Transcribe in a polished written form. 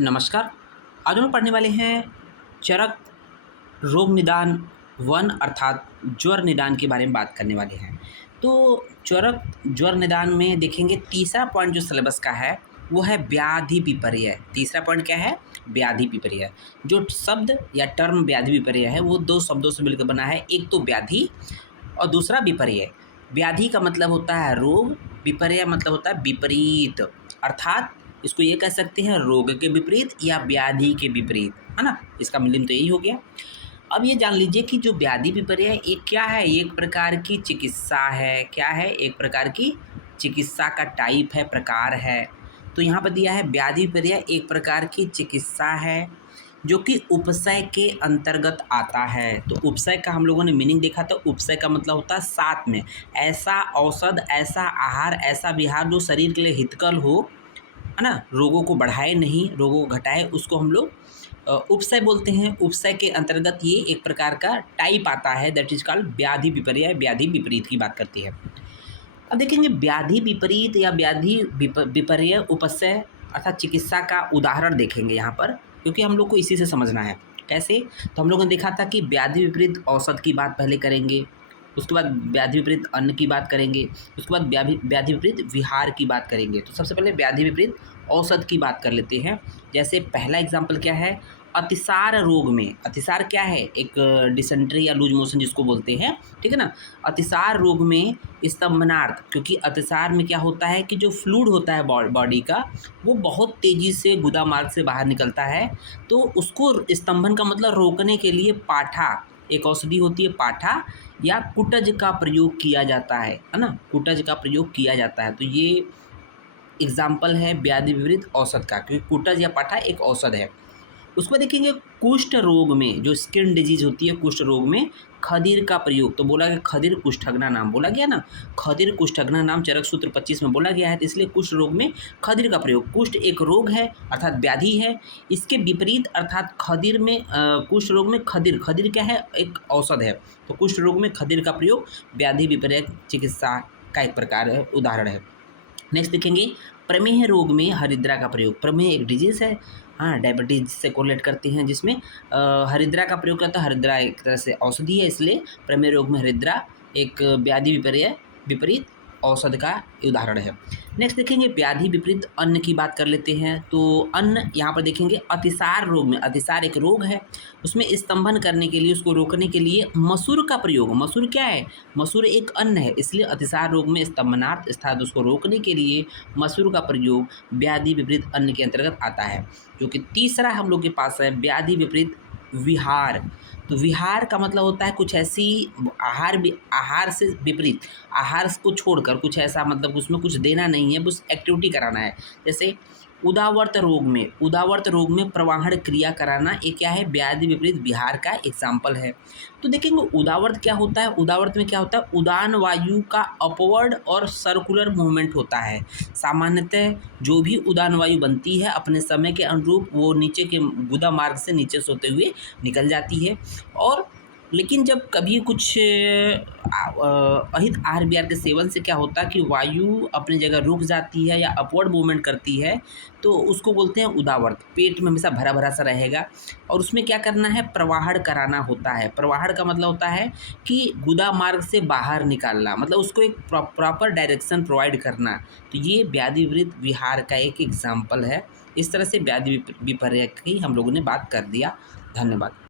नमस्कार। आज हम पढ़ने वाले हैं चरक रोग निदान 1 अर्थात ज्वर निदान के बारे में बात करने वाले हैं। तो चरक ज्वर निदान में देखेंगे तीसरा पॉइंट जो सिलेबस का है वो है व्याधि विपर्य। तीसरा पॉइंट क्या है? व्याधि विपर्य। जो शब्द या टर्म व्याधि विपर्य है वो दो शब्दों से मिलकर बना है, एक तो व्याधि और दूसरा विपर्य। व्याधि का मतलब होता है रोग, विपर्य मतलब होता है विपरीत, अर्थात इसको ये कह सकते हैं रोग के विपरीत या व्याधि के विपरीत, है ना। इसका मीनिंग तो यही हो गया। अब ये जान लीजिए कि जो व्याधि विपर्य है ये क्या है? एक प्रकार की चिकित्सा है। क्या है? एक प्रकार की चिकित्सा का टाइप है, प्रकार है। तो यहाँ पर दिया है व्याधि विपर्य एक प्रकार की चिकित्सा है जो कि उपसय के अंतर्गत आता है। तो उपसय का हम लोगों ने मीनिंग देखा था। उपसय का मतलब होता है साथ में, ऐसा औषध, ऐसा आहार, ऐसा विहार जो शरीर के लिए हितकर हो, है ना, रोगों को बढ़ाए नहीं, रोगों को घटाए, उसको हम लोग उपसय बोलते हैं। उपसय के अंतर्गत ये एक प्रकार का टाइप आता है, दैट इज कॉल्ड व्याधि विपर्य। व्याधि विपरीत की बात करती है। अब देखेंगे व्याधि विपरीत या व्याधि विपर्य उपसय अर्थात चिकित्सा का उदाहरण देखेंगे यहाँ पर, क्योंकि हम लोग को इसी से समझना है। कैसे? तो हम लोगों ने देखा था कि व्याधि विपरीत औषध की बात पहले करेंगे, उसके बाद व्याधि विपरीत अन्न की बात करेंगे, उसके बाद व्याधि विपरीत विहार की बात करेंगे। तो सबसे पहले व्याधि विपरीत औषध की बात कर लेते हैं। जैसे पहला एग्जाम्पल क्या है? अतिसार रोग में, अतिसार क्या है? एक डिसेंट्री या लूज मोशन जिसको बोलते हैं, ठीक है ना। अतिसार रोग में स्तंभनार्थ, क्योंकि अतिसार में क्या होता है कि जो फ्लूइड होता है बॉडी का वो बहुत तेज़ी से गुदा मार्ग से बाहर निकलता है। तो उसको स्तंभन का मतलब रोकने के लिए पाठा, एक औषधि होती है पाठा या कुटज का प्रयोग किया जाता है ना। कुटज का प्रयोग किया जाता है। तो ये एग्जाम्पल है व्याधि विपरीत औषध का, क्योंकि कुटज या पाठा एक औषध है। उसको देखेंगे कुष्ठ रोग में, जो स्किन डिजीज होती है कुष्ठ रोग में, खदीर का प्रयोग। तो बोला गया खदीर कुष्ठग्ना नाम बोला गया ना, खदीर कुष्ठग्ना नाम चरक सूत्र 25 में बोला गया है। तो इसलिए कुष्ठ रोग में खदीर का प्रयोग। कुष्ठ एक रोग है अर्थात व्याधि है, इसके विपरीत अर्थात खदीर में कुष्ठ रोग में खदीर, खदीर क्या है? एक औषध है। तो कुष्ठ रोग में खदीर का प्रयोग व्याधि विपर्य चिकित्सा का एक प्रकार है, उदाहरण है। नेक्स्ट देखेंगे प्रमेह रोग में हरिद्रा का प्रयोग। प्रमेह एक डिजीज़ है, हाँ, डायबिटीज से कोरिलेट करती हैं, जिसमें हरिद्रा का प्रयोग करता है। हरिद्रा एक तरह से औषधि है, इसलिए प्रमेह रोग में हरिद्रा एक व्याधि विपर्य विपरीत औषध का उदाहरण है। नेक्स्ट देखेंगे व्याधि विपरीत अन्न की बात कर लेते हैं। तो अन्न यहाँ पर देखेंगे अतिसार रोग में, अतिसार एक रोग है, उसमें स्तंभन करने के लिए, उसको रोकने के लिए मसूर का प्रयोग। मसूर क्या है? मसूर एक अन्न है, इसलिए अतिसार रोग में स्तंभनार्थ अर्थात उसको रोकने के लिए मसूर का प्रयोग व्याधि विपरीत अन्न के अंतर्गत आता है। जो कि तीसरा हम लोग के पास है व्याधि विपरीत विहार। तो विहार का मतलब होता है कुछ ऐसी आहार से विपरीत, आहार को छोड़कर कुछ ऐसा, मतलब उसमें कुछ देना नहीं है, बस एक्टिविटी कराना है। जैसे उदावर्त रोग में प्रवाहन क्रिया कराना, ये क्या है? व्याधि विपरीत विहार का एग्जाम्पल है। तो देखेंगे उदावर्त क्या होता है? उदावर्त में क्या होता है? उदान वायु का अपवर्ड और सर्कुलर मूवमेंट होता है। सामान्यतः जो भी उदान वायु बनती है अपने समय के अनुरूप वो नीचे के गुदा मार्ग से नीचे से होते हुए निकल जाती है। और लेकिन जब कभी कुछ अहित आहार विहार के सेवन से क्या होता है कि वायु अपनी जगह रुक जाती है या अपवर्ड मूवमेंट करती है, तो उसको बोलते हैं उदावर्त। पेट में हमेशा भरा भरा सा रहेगा और उसमें क्या करना है? प्रवाहन कराना होता है। प्रवाहन का मतलब होता है कि गुदा मार्ग से बाहर निकालना, मतलब उसको एक प्रॉपर डायरेक्शन प्रोवाइड करना। तो ये व्याधि विपरीत विहार का एक एग्जाम्पल है। इस तरह से व्याधि विपर्य की हम लोगों ने बात कर दिया। धन्यवाद।